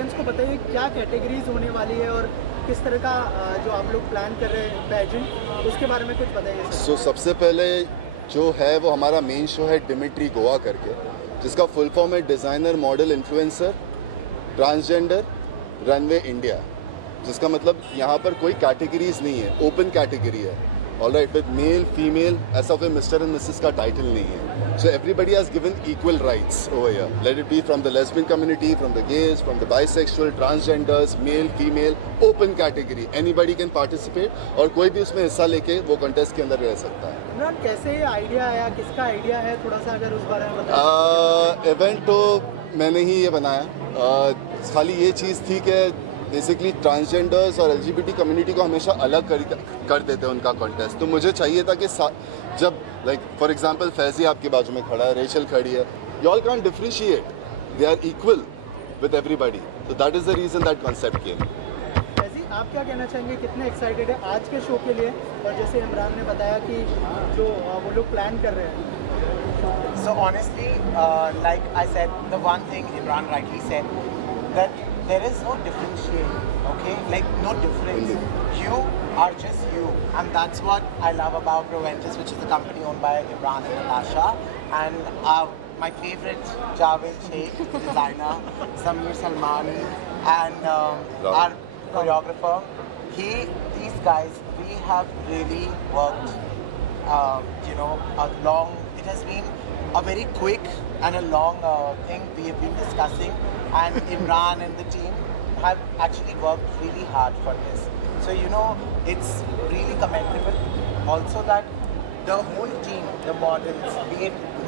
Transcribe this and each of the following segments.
Audience को बताइए क्या कैटेगरीज होने वाली है और किस तरह का जो आप लोग प्लान कर रहे हैं पैजेंट, उसके बारे में कुछ बताइए सर। सबसे पहले जो है वो हमारा मेन शो है डिमिट्री गोवा करके, जिसका फुल फॉर्म है designer model influencer transgender runway India, जिसका मतलब यहाँ पर कोई कैटेगरीज नहीं है, ओपन कैटेगरी है। ऑलराइट, विद मेल फीमेल, ऐसा कोई मिस्टर एंड मिसेस का टाइटल नहीं है। So everybody has given equal rights over here, let it be from the lesbian community, from the gauge, from the bisexual, transgenders, male female, open category, anybody can participate और कोई भी उसमें हिस्सा लेके वो कंटेस्ट के अंदर रह सकता है। इमरान, कैसे ये आइडिया आया, किसका आइडिया है, थोड़ा सा अगर उस बारे में बताएं। इवेंट तो मैंने ही ये बनाया, खाली ये चीज़ थी कि बेसिकली ट्रांसजेंडर्स और एलजीबीटी कम्युनिटी को हमेशा अलग कर देते हैं उनका कॉन्टेस्ट। तो मुझे चाहिए था कि जब लाइक फॉर एग्जांपल फैजी आपके बाजू में खड़ा है, रेचल खड़ी है, you all can differentiate, they are equal with everybody, तो that is the reason that concept came. Faizi, आप क्या कहना चाहेंगे, कितने एक्साइटेड है आज के शो के लिए, और जैसे इमरान ने बताया कि जो वो लोग प्लान कर रहे हैं। So honestly, like I said, the one thing Imran rightly said, that there is no differentiation, okay? Like no difference. You are just you, and that's what I love about Proventus, which is the company owned by Imran and Natasha, and my favorite Javed Sheikh, designer, Samir Salmani, and our choreographer. These guys, we have really worked, a long. It has been a very quick and a long thing we have been discussing, and Imran and the team have actually worked really hard for this. So it's really commendable. Also that the whole team, the models,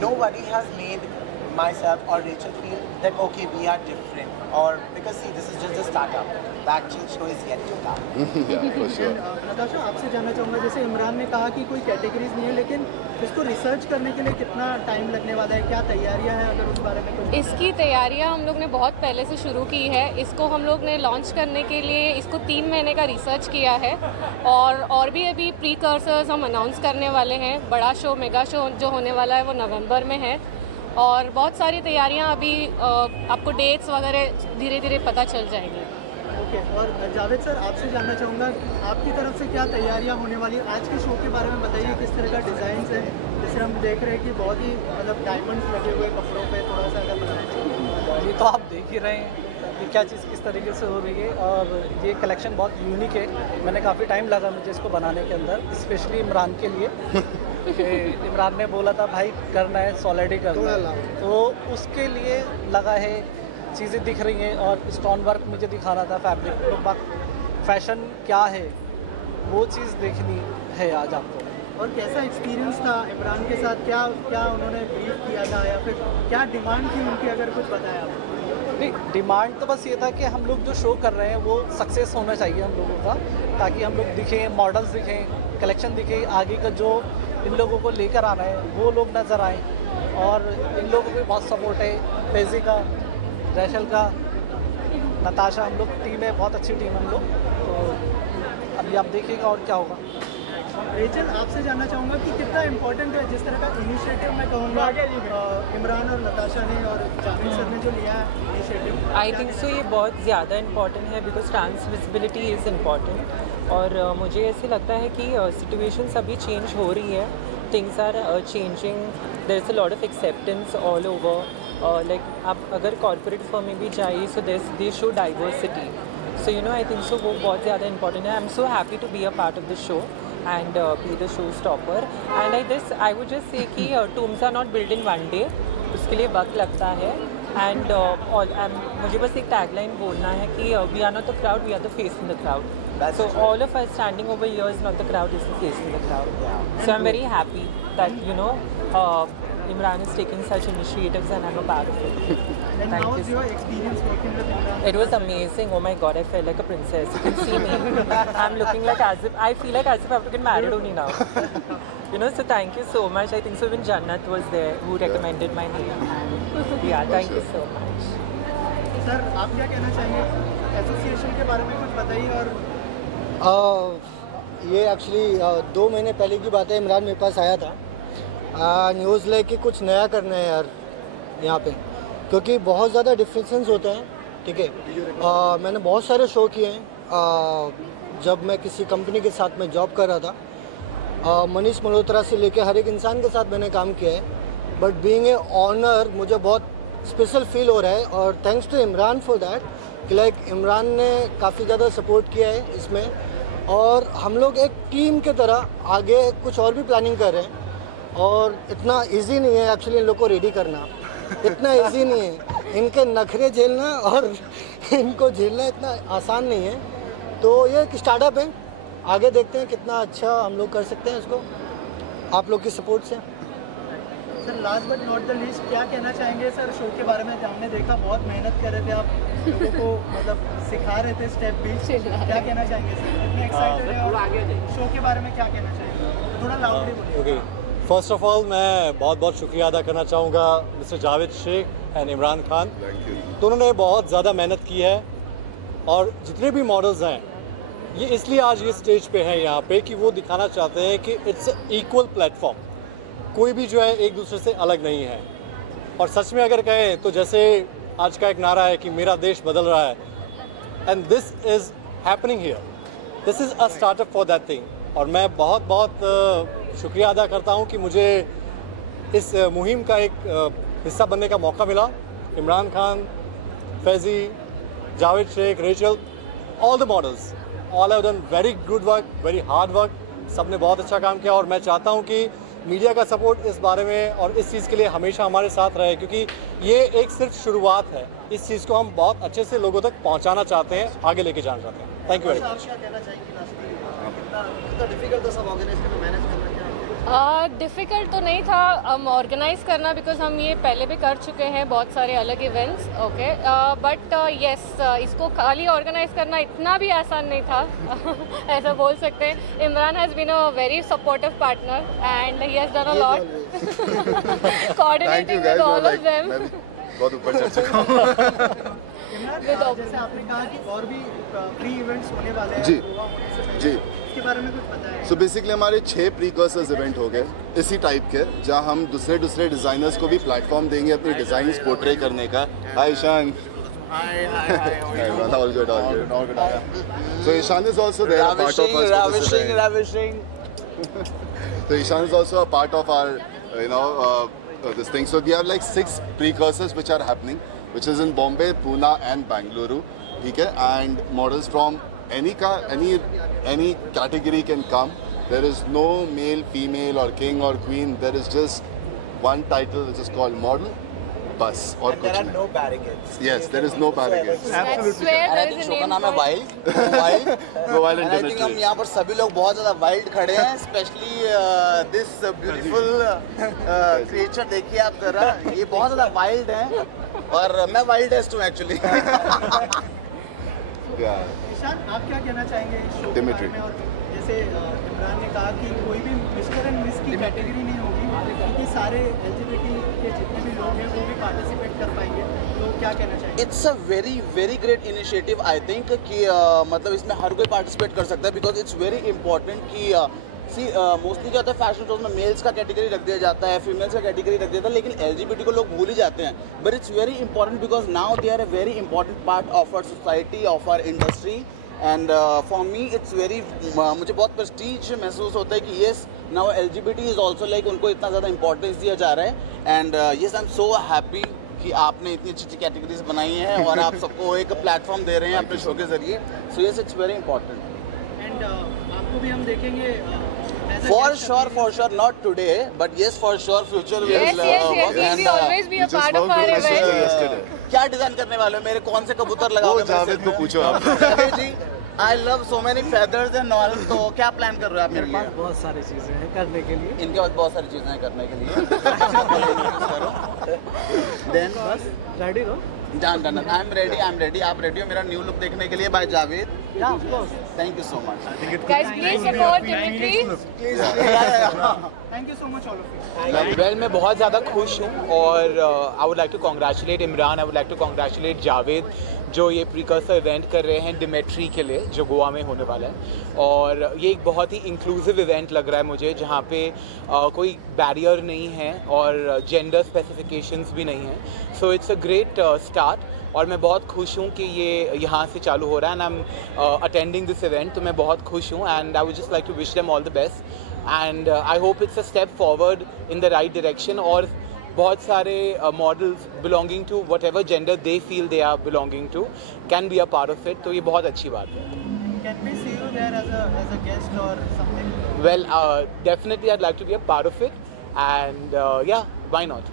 nobody has made myself or Rachel feel that okay, we are different, or because see, this is just a startup. The actual show is yet to come. Yeah, for sure. Natasha, आपसे जानना चाहूँगा, जैसे इमरान ने कहा कि कोई categories नहीं है, लेकिन इसको रिसर्च करने के लिए कितना टाइम लगने वाला है, क्या तैयारियां हैं, अगर उस बारे में कुछ। इसकी तैयारियां हम लोग ने बहुत पहले से शुरू की है। इसको हम लोग ने लॉन्च करने के लिए इसको 3 महीने का रिसर्च किया है, और भी अभी प्रीकर्सर्स हम अनाउंस करने वाले हैं। बड़ा शो, मेगा शो जो होने वाला है वो नवंबर में है, और बहुत सारी तैयारियां अभी आपको डेट्स वगैरह धीरे धीरे पता चल जाएंगी। ओके, और जावेद सर, आपसे जानना चाहूँगा आपकी तरफ से क्या तैयारियां होने वाली है आज के शो के बारे में बताइए, किस तरह का डिज़ाइन है। जैसे हम देख रहे हैं कि बहुत ही मतलब डायमंड्स लगे हुए कपड़ों पे, थोड़ा सा अगर बताएं। ये तो आप देख ही रहे हैं कि क्या चीज़ किस तरीके से हो रही है, और ये कलेक्शन बहुत यूनिक है। मैंने काफ़ी टाइम लगा मुझे इसको बनाने के अंदर, स्पेशली इमरान के लिए कि इमरान ने बोला था भाई करना है, सॉलिड ही करना है, तो उसके लिए लगा है। चीज़ें दिख रही हैं और स्टोन वर्क मुझे दिखाना था, फैब्रिक, तो फैशन क्या है वो चीज़ देखनी है आज आपको। और कैसा एक्सपीरियंस था इमरान के साथ, क्या क्या उन्होंने ब्रीफ किया था, या फिर क्या डिमांड थी उनकी, अगर कुछ बताया आपको। नहीं, डिमांड तो बस ये था कि हम लोग जो शो कर रहे हैं वो सक्सेस होना चाहिए हम लोगों का, ताकि हम लोग दिखें, मॉडल्स दिखें, कलेक्शन दिखे, आगे का जो इन लोगों को लेकर आना है वो लोग नज़र आएँ। और इन लोगों को बहुत सपोर्ट है, फैजी का, रैशल का, नताशा, हम लोग टीम है, बहुत अच्छी टीम हम लोग। तो अभी आप देखिएगा और क्या होगा। रेचल, आपसे जानना चाहूँगा कि कितना इम्पोर्टेंट है जिस तरह का इनिशिएटिव मैं कहूँगा इमरान और नताशा ने और जावेद सर ने जो लिया है इनिशिएटिव। आई थिंक सो ये बहुत ज़्यादा इम्पॉर्टेंट है, because trans visibility is important. और मुझे ऐसे लगता है कि सिचुएशंस अभी चेंज हो रही है, things are changing, there is a lot of acceptance all over. Like आप अगर कॉर्पोरेट फर्म में भी जाइए, so they show diversity, so I think so वो बहुत ज़्यादा इंपॉर्टेंट है। I am so happy to be a part of the show and be the show stopper. And I would just say कि tombs are not build in one day, उसके लिए वक्त लगता है। एंड मुझे बस एक टैगलाइन बोलना है कि we are not the crowd, we are the face in the crowd. So all of us standing over here is not the crowd, is the face in the crowd. So I am very happy that Imran is taking such initiatives and I'm a part of it. And how was your experience working with Imran? It was amazing. Oh my God, I felt like a princess. You can see me. I'm looking like as if, I feel like as if I have to get married only now. So thank you so much. I think so even Jannat was there who recommended my name. Yeah, thank you so much. Sir, आप क्या कहना चाहेंगे association के बारे में, कुछ बताइए। और ये एक्चुअली 2 महीने पहले की बात है, इमरान मेरे पास आया था न्यूज़ लेके कुछ नया करना है यार यहाँ पे, क्योंकि बहुत ज़्यादा डिफरेंसेस होते हैं ठीक है। मैंने बहुत सारे शो किए हैं। जब मैं किसी कंपनी के साथ में जॉब कर रहा था, मनीष मल्होत्रा से लेके हर एक इंसान के साथ मैंने काम किया है, बट बीइंग ए ऑनर मुझे बहुत स्पेशल फील हो रहा है। और thanks to Imran for that कि लाइक इमरान ने काफ़ी ज़्यादा सपोर्ट किया है इसमें, और हम लोग एक टीम के तरह आगे कुछ और भी प्लानिंग कर रहे हैं। और इतना इजी नहीं है एक्चुअली इन लोग को रेडी करना, इतना इजी नहीं है। इनके नखरे झेलना और इनको झेलना इतना आसान नहीं है। तो ये एक स्टार्टअप है, आगे देखते हैं कितना अच्छा हम लोग कर सकते हैं इसको आप लोग की सपोर्ट से। Sir last but not the least, क्या कहना चाहेंगे सर शो के बारे में? हमने देखा बहुत मेहनत कर रहे थे आप, लोगों को मतलब सिखा रहे थे स्टेप भी, क्या कहना चाहेंगे सर? इतने एक्साइटेड है और शो के बारे में क्या कहना चाहेंगे? थोड़ा लाउडली बोलिए। फर्स्ट ऑफ ऑल मैं बहुत बहुत शुक्रिया अदा करना चाहूँगा मिस्टर जावेद शेख एंड इमरान खान। दोनों ने बहुत ज़्यादा मेहनत की है, और जितने भी मॉडल्स हैं ये इसलिए आज ये स्टेज पे हैं यहाँ पे कि वो दिखाना चाहते हैं कि इट्स इक्वल प्लेटफॉर्म, कोई भी जो है एक दूसरे से अलग नहीं है। और सच में अगर कहें तो जैसे आज का एक नारा है कि मेरा देश बदल रहा है, and this is happening here, this is a startup for that thing. और मैं बहुत बहुत शुक्रिया अदा करता हूँ कि मुझे इस मुहिम का एक हिस्सा बनने का मौका मिला। Imran Khan, Faizi, Javed Sheikh, Rachel, all the models, all have done very good work, very hard work, सब ने बहुत अच्छा काम किया। और मैं चाहता हूँ कि मीडिया का सपोर्ट इस बारे में और इस चीज़ के लिए हमेशा हमारे साथ रहे, क्योंकि ये एक सिर्फ शुरुआत है। इस चीज़ को हम बहुत अच्छे से लोगों तक पहुँचाना चाहते हैं, आगे लेके जाना चाहते हैं। Thank you very much. Difficult तो नहीं था ऑर्गेनाइज़ करना, बिकॉज हम ये पहले भी कर चुके हैं बहुत सारे अलग इवेंट्स, ओके। बट यस, इसको खाली ऑर्गेनाइज़ करना इतना भी आसान नहीं था ऐसा बोल सकते हैं। Imran has been a very supportive partner and he has done a lot coordinating with all of them. बहुत ऊपर चढ़ चुका हूँ। जैसे आपने कहा कि और भी प्री इवेंट्स होने वाले हैं जी गोवा होने से पहले, जी, इसके बारे में कुछ पता है? सो बेसिकली हमारे 6 प्रीकर्सर्स इवेंट हो गए इसी टाइप के, जहाँ हम दूसरे डिज़ाइनर्स को भी प्लेटफॉर्म देंगे अपनी डिज़ाइंस पोर्ट्रे करने का। हाय Ishan. All good. So Ishan is also there, a part of us. Ravishing. So Ishan is also a part of our, this thing. So we have like 6 precursors which are happening, which is in Bombay, Pune and Bangalore. Okay? And models from any category can come. There is no male, female or king or queen. There is just one title which is called model. Bus or and there are no barricades. Yes, there is no barricades. Absolutely. And I think show का नाम है wild. Wild. And I think हम यहाँ पर सभी लोग बहुत ज़्यादा वाइल्ड खड़े हैं, स्पेशली दिस ब्यूटीफुल क्रिएचर देखिए आप जरा, ये बहुत ज़्यादा वाइल्ड है और मैं वाइल्डेस्ट हूँ एक्चुअली। ईशान, आप क्या कहना चाहेंगे इस शो के Dimitri. बारे में? और जैसे इमरान ने कहा कि कोई भी मिस्टर एंड मिस की कैटेगरी नहीं होगी, क्योंकि सारे LGBT के जितने भी लोग हैं वो भी पार्टिसिपेट कर पाएंगे, तो क्या कहना चाहेंगे? It's a very great initiative I think कि मतलब इसमें हर कोई पार्टिसिपेट कर सकता है, बिकॉज इट्स वेरी इंपॉर्टेंट कि मोस्टली क्या होता है फैशन शोज में मेल्स का कैटेगरी रख दिया जाता है, फीमेल्स का कैटेगरी रख दिया जाता है, लेकिन LGBT को लोग भूल ही जाते हैं। But it's very important because now they are a very important part of our society, of our industry, and for me it's very, मुझे बहुत प्रेस्टीज महसूस होता है कि yes now LGBT is also like उनको इतना ज़्यादा इंपॉर्टेंस दिया जा रहा है। And yes I am so happy कि आपने इतनी अच्छी कैटेगरीज बनाई हैं और आप सबको एक प्लेटफॉर्म दे रहे हैं अपने शो के जरिए। So yes it's very important. And आपको भी हम देखेंगे For sure, not today, but yes, for sure, future will. Yes, we always be a part of our event. क्या डिजाइन करने वाले हो? मेरे कौन से कबूतर लगाओगे? वो जावेद को पूछो आप। जावेद जी, I love so many feathers and all. तो क्या प्लान कर रहे हो आप मेरे लिए? बहुत सारी चीज़ें हैं करने के लिए। इनके पास बहुत सारी चीजें हैं करने के लिए। Then बस रेडी रहो। डन। I am ready. आप रेडी हो मेरा न्यू लुक देखने के लिए bye Javed? Yeah, of course. Thank you so much. Guys, please support Dimitri. Thank you so much all of you. Well मैं बहुत ज़्यादा खुश हूँ और I would like to congratulate Imran, I would like to congratulate Javed, जो ये प्रीकर्सर इवेंट कर रहे हैं डिमेट्री के लिए, जो गोवा में होने वाला है। और ये एक बहुत ही इंक्लूसिव इवेंट लग रहा है मुझे, जहाँ पे कोई बैरियर नहीं है और जेंडर स्पेसिफिकेशंस भी नहीं है। So it's a great start और मैं बहुत खुश हूँ कि ये यहाँ से चालू हो रहा है and I am attending this event. तो मैं बहुत खुश हूँ and I would just like to wish them all the best and I hope it's a step forward in the right direction और बहुत सारे models belonging to whatever gender they feel they are belonging to can be a part of it. तो ये बहुत अच्छी बात है। Can we see you there as a guest or something? Well, definitely I'd like to be a part of it and yeah, why not?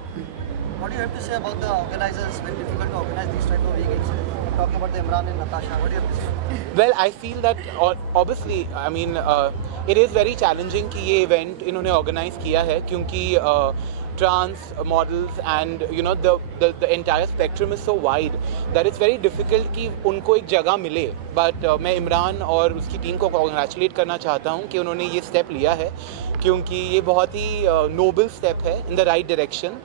What do you have to say about the organizers? It's very difficult to organize these type of events. Talking about the Imran and Natasha, what do you have to say? Well, I feel that obviously, I mean, it is very challenging कि ये event इन्होंने organize किया है क्योंकि trans models and you know the entire spectrum is so wide that it's very difficult कि उनको एक जगह मिले। But मैं इमरान और उसकी टीम को congratulate करना चाहता हूँ कि उन्होंने ये step लिया है क्योंकि ये बहुत ही noble step है in the right direction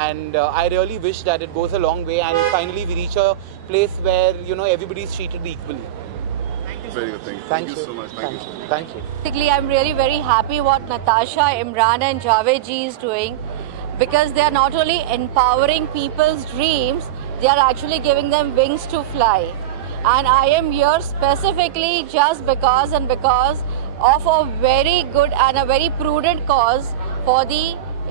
and I really wish that it goes a long way and finally we reach a place where you know everybody is treated equally. Very good. Thank you so much. Thank you. Thank you. Basically, I'm really very happy what Natasha, Imran and Javed ji is doing because they are not only empowering people's dreams, they are actually giving them wings to fly. And I am here specifically just because of a very good and a very prudent cause for the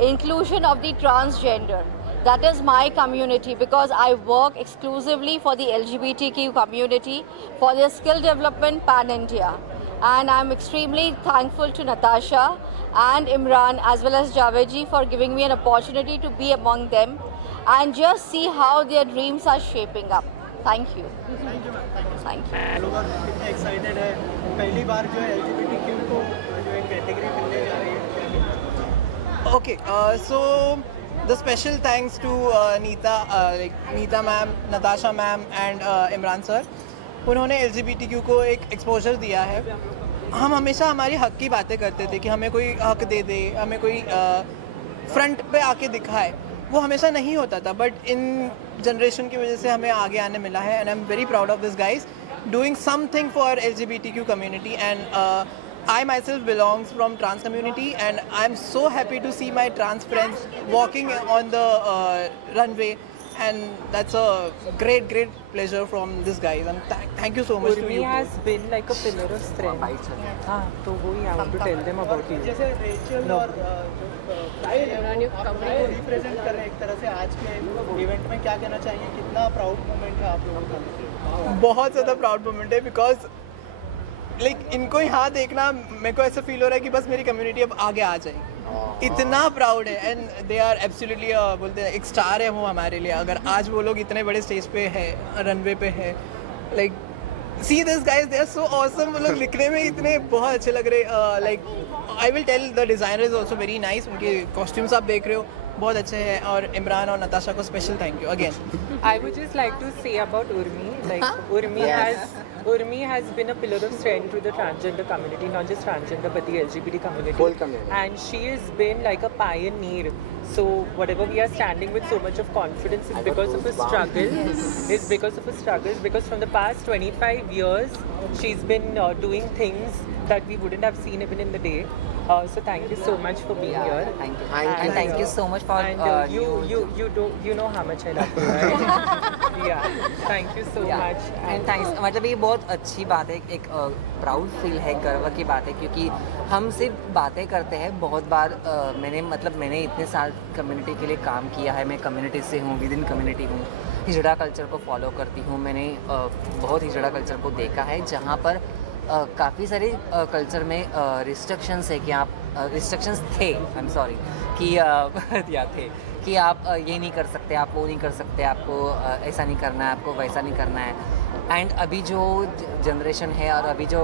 inclusion of the transgender. That is my community because I work exclusively for the LGBTQ community for their skill development pan-India. And I'm extremely thankful to Natasha and Imran as well as Javed ji for giving me an opportunity to be among them and just see how their dreams are shaping up. Thank you. Thank you, ma'am. Thank you. लोग कितने excited है, पहली बार जो है LGBTQ को जो एक category मिलने जा रही है। Okay, so the special thanks to Neeta ma'am, Natasha ma'am and Imran sir. उन्होंने LGBTQ को एक एक्सपोजर दिया है। हम हमेशा हमारी हक की बातें करते थे कि हमें कोई हक दे दे, हमें कोई फ्रंट पे आके दिखाए, वो हमेशा नहीं होता था। बट इन जनरेशन की वजह से हमें आगे आने मिला है and I am very proud of this guys doing something for LGBTQ community and I myself belongs from trans community and I'm so happy to see my trans friends walking on the runway and that's a great pleasure from this guys and thank you so much to you. Urmi has been like a pillar of strength. हाँ, तो वही I want to tell them about you. जैसे Rachel और company को represent कर रहे हैं एक तरह से आज के इवेंट में, क्या कहना चाहिए, कितना प्राउड मोमेंट है आप लोगों का? बहुत ज़्यादा प्राउड मोमेंट है बिकॉज इनको यहाँ देखना मेरे को ऐसा फील हो रहा है कि बस मेरी कम्युनिटी अब आगे आ जाएगी, इतना प्राउड है एंड दे आर एब्सोल्युटली बोलते हैं एक स्टार है वो हमारे लिए। अगर आज वो लोग इतने बड़े स्टेज पे है, रनवे पे है, like see this guys they are so awesome. वो लोग लिखने में इतने बहुत अच्छे लग रहे। Like I will tell the designer is also very nice, उनके कॉस्ट्यूम्स आप देख रहे हो बहुत अच्छे हैं और इमरान और नताशा को special thank you again. I would just like to say about Urmi, like Urmi has been a pillar of strength to the transgender community, not just transgender but the LGBT community. Whole community. And she has been like a pioneer. So whatever we are standing with so much of confidence is because of her struggle. It's because of her struggles. Because from the past 25 years, she's been doing things that we wouldn't have seen even in the day. So thank you so much for being here. Thank you. And thank you so much for and you know how much I love you, right? Yeah. Thank you so much. And thanks. मतलब ये बहुत अच्छी बात है, एक proud feel है, गर्व की बात है क्योंकि हम सिर्फ बातें करते हैं। बहुत बार मैंने इतने साल कम्युनिटी के लिए काम किया है, मैं कम्युनिटी से हूँ, विद इन कम्युनिटी हूँ, हिजड़ा कल्चर को फॉलो करती हूँ। मैंने बहुत हिजड़ा कल्चर को देखा है जहाँ पर काफ़ी सारे कल्चर में रिस्ट्रिक्शंस है कि आप रिस्ट्रिक्शंस थे, आई एम सॉरी कि या थे कि आप ये नहीं कर सकते, आप वो नहीं कर सकते, आपको ऐसा नहीं करना है, आपको वैसा नहीं करना है। एंड अभी जो जनरेशन है और अभी जो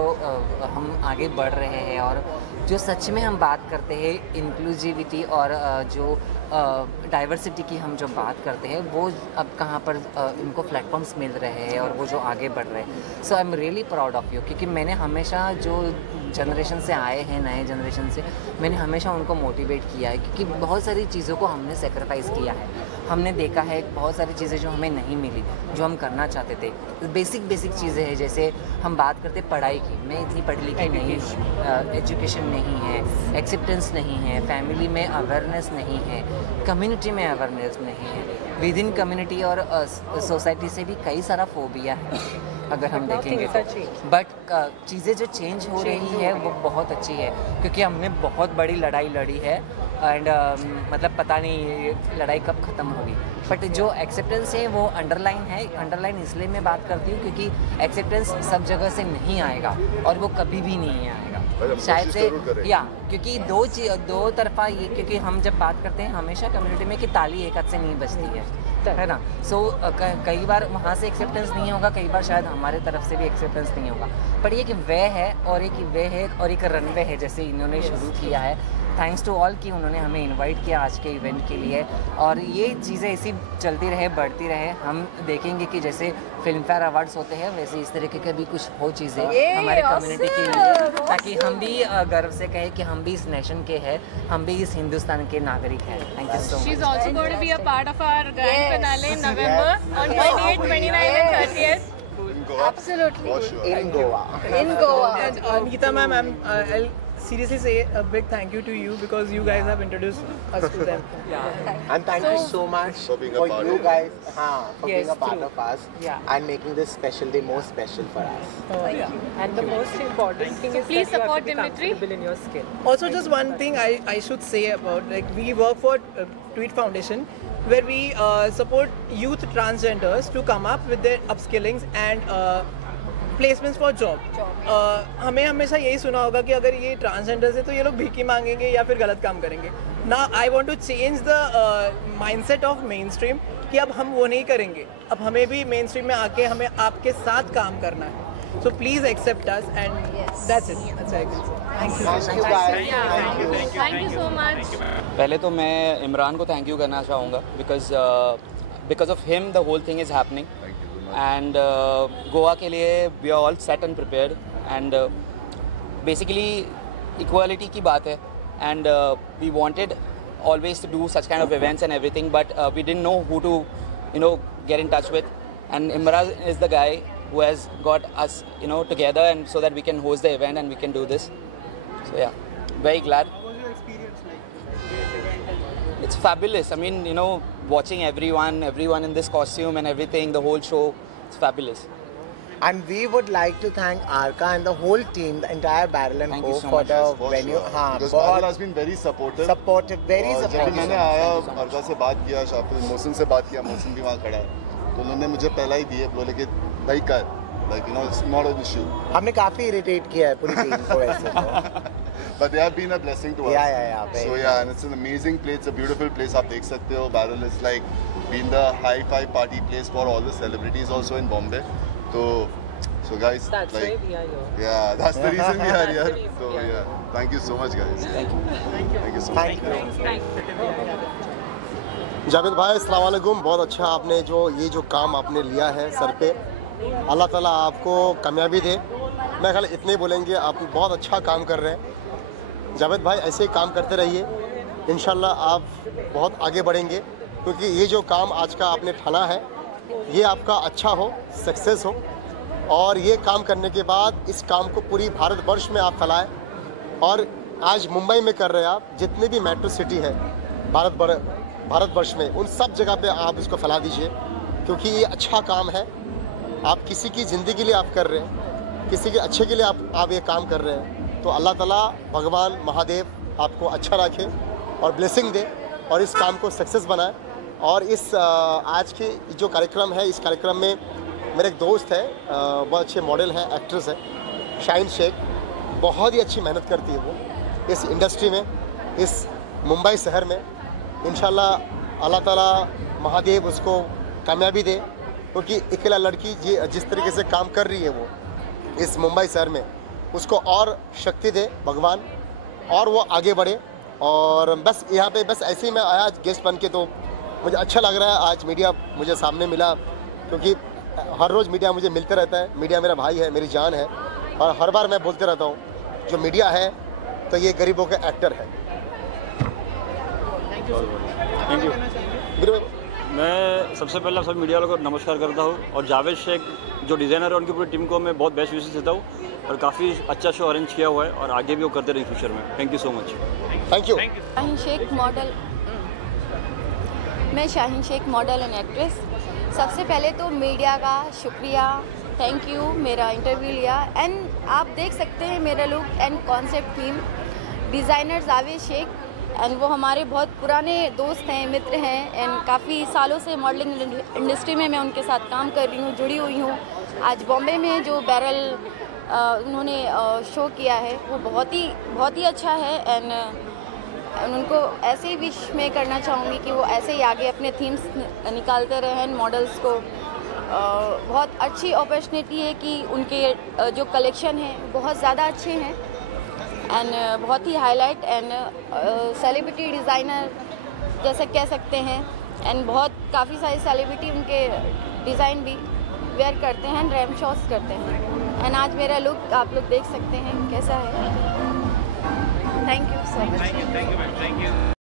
हम आगे बढ़ रहे हैं और जो सच में हम बात करते हैं इंक्लूसिविटी और जो डाइवर्सिटी की हम जो बात करते हैं वो अब कहाँ पर इनको प्लेटफॉर्म्स मिल रहे हैं और वो जो आगे बढ़ रहे हैं। So I am really proud of you, क्योंकि मैंने हमेशा जो जनरेशन से आए हैं, नए जनरेशन से, मैंने हमेशा उनको मोटिवेट किया है, क्योंकि बहुत सारी चीज़ों को हमने सेक्रीफाइस किया है। हमने देखा है बहुत सारी चीज़ें जो हमें नहीं मिली, जो हम करना चाहते थे। बेसिक चीज़ें हैं, जैसे हम बात करते पढ़ाई की, मैं इतनी पढ़ी लिखी नहीं हूँ, एजुकेशन नहीं है, एक्सेप्टेंस नहीं है, फैमिली में अवेयरनेस नहीं है, कम्युनिटी में अवेयरनेस नहीं है, विद इन कम्युनिटी और सोसाइटी से भी कई सारा फोबिया है अगर हम देखेंगे तो। बट चीज़ें जो चेंज हो रही है वो बहुत अच्छी है, क्योंकि हमने बहुत बड़ी लड़ाई लड़ी है एंड मतलब पता नहीं ये लड़ाई कब ख़त्म होगी। बट जो एक्सेप्टेंस है वो अंडरलाइन है। अंडरलाइन इसलिए मैं बात करती हूँ क्योंकि एक्सेप्टेंस सब जगह से नहीं आएगा और वो कभी भी नहीं आएगा शायद से, या क्योंकि दो तरफा ये, क्योंकि हम जब बात करते हैं हमेशा कम्युनिटी में कि ताली एक हाथ से नहीं बजती है ना। सो कई बार वहाँ से एक्सेप्टेंस नहीं होगा, कई बार शायद हमारे तरफ से भी एक्सेप्टेंस नहीं होगा। पर ये कि वे है और एक वे है और एक रनवे है, जैसे इन्होंने शुरू किया है। थैंक्स टू ऑल कि उन्होंने हमें इनवाइट किया आज के इवेंट के लिए, और ये चीज़ें ऐसी चलती रहे, बढ़ती रहे। हम देखेंगे कि जैसे फिल्म फेयर अवार्ड्स होते हैं वैसे इस तरीके के भी कुछ हो चीज़ें हमारे कम्युनिटी के लिए, ताकि हम भी गर्व से कहें कि हम भी इस नेशन के हैं, हम भी इस हिंदुस्तान के नागरिक हैं। Thank you so much. She is also going to be a part of our grand finale in November on 28, 29 and 30th. Absolutely. In Goa. In Goa. And Neeta ma'am, I'll seriously say a big thank you to you because you guys have introduced us to them. And thank you so much for being a for part you of guys for Yes, being a part true. of us and making this special day more special for us. And the most important thing is please that you have support to be Dimitri. comfortable in your skin. Also, just one thing I should say about, like, we work for Tweet Foundation, where we support youth transgenders to come up with their upskillings and placements for job. हमें हमेशा यही सुना होगा कि अगर ये transgenders है तो ये लोग भीखी मांगेंगे या फिर गलत काम करेंगे ना। I want to change the mindset of mainstream कि अब हम वो नहीं करेंगे, अब हमें भी मेन स्ट्रीम में आके हमें आपके साथ काम करना है। So please accept us and that's it. Thank you so much. पहले तो मैं इमरान को थैंक यू करना चाहूँगा because of him the whole thing is happening. And Goa के लिए we are all set and prepared and basically equality की बात है and we wanted always to do such kind of events and everything, but we didn't know who to get in touch with, and Imran is the guy who has got us together and so that we can host the event and we can do this. So yeah, very glad. What was your experience like? It's fabulous. I mean, watching everyone in this costume and everything, the whole show, it's fabulous. And we would like to thank Arka and the whole team, the entire Barrel and Thank Co you so for much. the venue. Because Barrel has been very supportive. Very और जब supportive. भी मैंने आया अर्का से बात किया, शाफिल मोहसिन से बात किया, मोहसिन भी वहाँ खड़ा है, तो उन्होंने मुझे पहला ही दिए, बोले कि भाई कर, it's not an issue. हमने काफी इरिटेट किया है पूरी टीम को ऐसे तो। But they have been a blessing to us. Yeah. So yeah, and it's an amazing place. It's a beautiful place. आप देख सकते हो, Barrel is like been the high-fi party place for all the celebrities also in Bombay. So guys, That's like, why we are here. yeah, that's the reason we are That's here. the reason, So yeah. yeah, thank you so much, guys. Thank you so much. Javed भाई अस्सलाम वालेकुम। बहुत अच्छा आपने जो काम आपने लिया है सर पे, अल्लाह ताला आपको कामयाबी दे। मैं ख्याल इतने बोलेंगे, आप बहुत अच्छा काम कर रहे हैं जावेद भाई, ऐसे ही काम करते रहिए, इंशाल्लाह आप बहुत आगे बढ़ेंगे, क्योंकि ये जो काम आज का आपने ठाना है ये आपका अच्छा हो, सक्सेस हो, और ये काम करने के बाद इस काम को पूरी भारतवर्ष में आप फैलाएं। और आज मुंबई में कर रहे हैं आप, जितने भी मेट्रो सिटी है भारतवर्ष में, उन सब जगह पे आप इसको फैला दीजिए, क्योंकि ये अच्छा काम है। आप किसी की ज़िंदगी के लिए आप कर रहे हैं, किसी के अच्छे के लिए आप ये काम कर रहे हैं, तो अल्लाह ताला भगवान महादेव आपको अच्छा रखे और ब्लेसिंग दे और इस काम को सक्सेस बनाए। और इस आज के जो कार्यक्रम है, इस कार्यक्रम में मेरे एक दोस्त है, बहुत अच्छे मॉडल हैं, एक्ट्रेस है, शाहीन शेख, बहुत ही अच्छी मेहनत करती है वो इस इंडस्ट्री में, इस मुंबई शहर में। इंशाल्लाह अल्लाह ताला महादेव उसको कामयाबी दे, क्योंकि अकेला लड़की जिस तरीके से काम कर रही है वो इस मुंबई शहर में, उसको और शक्ति दे भगवान, और वो आगे बढ़े और बस यहाँ पे बस ऐसे ही मैं आया गेस्ट बन के, तो मुझे अच्छा लग रहा है। आज मीडिया मुझे सामने मिला, क्योंकि हर रोज़ मीडिया मुझे मिलते रहता है। मीडिया मेरा भाई है, मेरी जान है, और हर बार मैं बोलते रहता हूँ जो मीडिया है तो ये गरीबों के एक्टर है। Thank you. मैं सबसे पहले आप सभी मीडिया वालों को नमस्कार करता हूँ, और जावेद शेख जो डिज़ाइनर है उनकी पूरी टीम को मैं बहुत बेस्ट विशेष देता हूँ, और काफ़ी अच्छा शो अरेंज किया हुआ है और आगे भी वो करते रहेंगे फ्यूचर में। Thank you so much. Thank you. Shaheen Sheikh model, मैं Shaheen Sheikh model and actress. सबसे पहले तो मीडिया का शुक्रिया, थैंक यू, मेरा इंटरव्यू लिया। एंड आप देख सकते हैं मेरा look and concept theme, designer Javed Sheikh, and वो हमारे बहुत पुराने दोस्त हैं, मित्र हैं, एंड काफ़ी सालों से मॉडलिंग इंडस्ट्री में मैं उनके साथ काम कर रही हूँ, जुड़ी हुई हूँ। आज बॉम्बे में जो बैरल उन्होंने शो किया है वो बहुत ही अच्छा है, एंड उनको ऐसे ही विश मैं करना चाहूँगी कि वो ऐसे ही आगे अपने थीम्स निकालते रहें मॉडल्स को। बहुत अच्छी अपॉर्चुनिटी है कि उनके जो कलेक्शन है बहुत ज़्यादा अच्छे हैं, एंड बहुत ही हाईलाइट एंड सेलिब्रिटी डिज़ाइनर जैसे कह सकते हैं, एंड काफ़ी सारे सेलिब्रिटी उनके डिज़ाइन भी वेयर करते हैं, रैम शॉट्स करते हैं। एंड आज मेरा लुक आप लोग देख सकते हैं कैसा है। Thank you so much.